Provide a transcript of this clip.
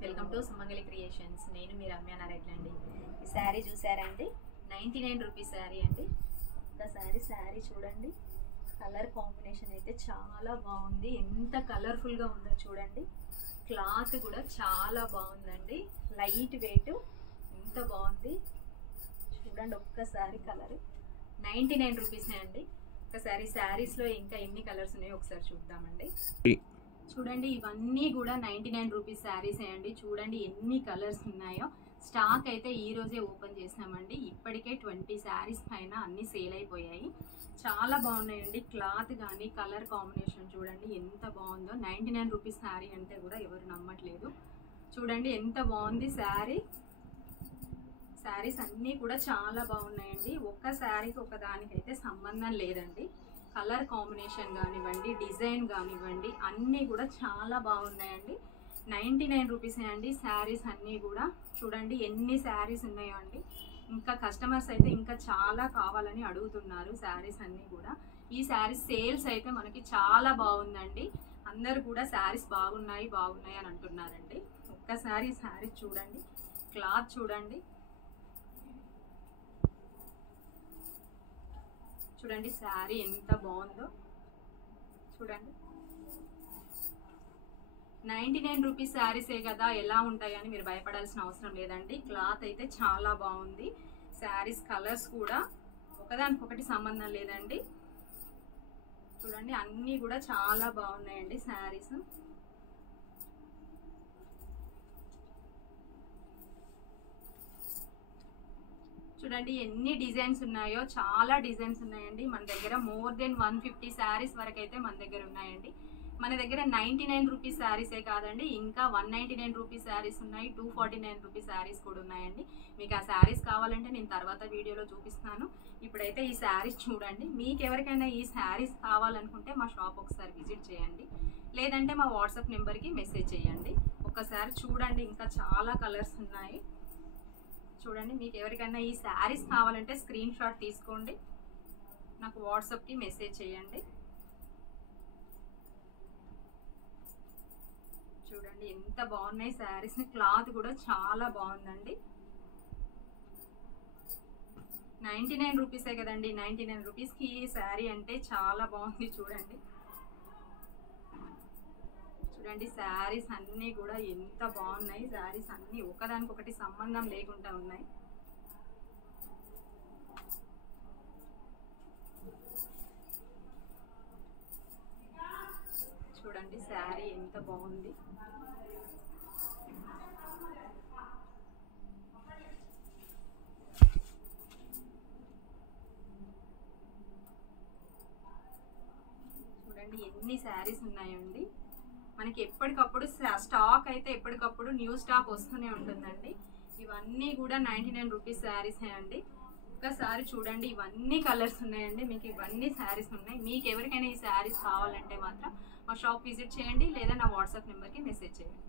Welcome to Sumangali creations. నేను మీ రమ్య నారాయణ అండి. ఈ శారీ చూసారండి, 99 రూపీస్ శారీ అండి. ఒక్కసారి శారీ చూడండి, కలర్ కాంబినేషన్ అయితే చాలా బాగుంది. ఎంత కలర్ఫుల్గా ఉందో చూడండి. క్లాత్ కూడా చాలా బాగుందండి, లైట్ వెయిట్, ఎంత బాగుంది చూడండి. ఒక్కసారి కలర్ 99 రూపీసే అండి. ఒకసారి శారీస్లో ఇంకా ఎన్ని కలర్స్ ఉన్నాయో ఒకసారి చూద్దామండి. చూడండి, ఇవన్నీ కూడా 99 రూపీస్ శారీసే అండి. చూడండి ఎన్ని కలర్స్ ఉన్నాయో. స్టాక్ అయితే ఈ రోజే ఓపెన్ చేసామండి. ఇప్పటికే 20 శారీస్ పైన అన్ని సేల్ అయిపోయాయి. చాలా బాగున్నాయండి. క్లాత్ కానీ కలర్ కాంబినేషన్ చూడండి ఎంత బాగుందో. 99 రూపీస్ శారీ అంటే కూడా ఎవరు నమ్మట్లేదు. చూడండి ఎంత బాగుంది శారీ. శారీస్ అన్నీ కూడా చాలా బాగున్నాయండి. ఒక్క శారీకి ఒక దానికైతే సంబంధం లేదండి. కలర్ కాంబినేషన్ కానివ్వండి, డిజైన్ కానివ్వండి, అన్నీ కూడా చాలా బాగున్నాయండి. 99 రూపీసే అండి శారీస్ అన్నీ కూడా. చూడండి ఎన్ని శారీస్ ఉన్నాయో అండి. ఇంకా కస్టమర్స్ అయితే ఇంకా చాలా కావాలని అడుగుతున్నారు శారీస్ అన్నీ కూడా. ఈ శారీస్ సేల్స్ అయితే మనకి చాలా బాగుందండి. అందరు కూడా శారీస్ బాగున్నాయి బాగున్నాయి అని అంటున్నారండి. ఒక్కసారి శారీస్ చూడండి, క్లాత్ చూడండి. చూడండి శారీ ఎంత బాగుందో చూడండి. 99 రూపీస్ శారీసే కదా, ఎలా ఉంటాయని మీరు భయపడాల్సిన అవసరం లేదండి. క్లాత్ అయితే చాలా బాగుంది. శారీస్ కలర్స్ కూడా ఒకదానికొకటి సంబంధం లేదండి. చూడండి అన్నీ కూడా చాలా బాగున్నాయండి శారీస్. చూడండి ఎన్ని డిజైన్స్ ఉన్నాయో, చాలా డిజైన్స్ ఉన్నాయండి మన దగ్గర. మోర్ దెన్ 150 శారీస్ వరకు అయితే మన దగ్గర ఉన్నాయండి. మన దగ్గర 99 రూపీస్ శారీసే కాదండి, ఇంకా 199 రూపీస్ శారీస్ ఉన్నాయి, 249 రూపీస్ శారీస్ కూడా ఉన్నాయండి. మీకు ఆ శారీస్ కావాలంటే నేను తర్వాత వీడియోలో చూపిస్తాను. ఇప్పుడైతే ఈ శారీస్ చూడండి. మీకు ఎవరికైనా ఈ శారీస్ కావాలనుకుంటే మా షాప్ ఒకసారి విజిట్ చేయండి, లేదంటే మా వాట్సాప్ నెంబర్కి మెసేజ్ చేయండి. ఒకసారి చూడండి, ఇంకా చాలా కలర్స్ ఉన్నాయి. చూడండి మీకు ఎవరికైనా ఈ శారీస్ కావాలంటే స్క్రీన్ షాట్ తీసుకోండి, నాకు వాట్సాప్కి మెసేజ్ చేయండి. చూడండి ఎంత బాగున్నాయి శారీస్. క్లాత్ కూడా చాలా బాగుందండి. 99 రూపీసే కదండి. 99 రూపీస్కి ఈ శారీ అంటే చాలా బాగుంది. చూడండి చూడండి శారీస్ అన్నీ కూడా ఎంత బాగున్నాయి. శారీస్ అన్నీ ఒకదానికొకటి సంబంధం లేకుండా ఉన్నాయి. చూడండి శారీ ఎంత బాగుంది. చూడండి ఎన్ని శారీస్ ఉన్నాయండి. మనకి ఎప్పటికప్పుడు స్టాక్ అయితే ఎప్పటికప్పుడు న్యూ స్టాక్ వస్తూనే ఉంటుందండి. ఇవన్నీ కూడా 99 రూపీస్ శారీసే అండి. ఒక్కసారి చూడండి, ఇవన్నీ కలర్స్ ఉన్నాయండి. మీకు ఇవన్నీ శారీస్ ఉన్నాయి. మీకు ఎవరికైనా ఈ శారీస్ కావాలంటే మాత్రం మా షాప్ విజిట్ చేయండి, లేదా నా వాట్సాప్ నెంబర్కి మెసేజ్ చేయండి.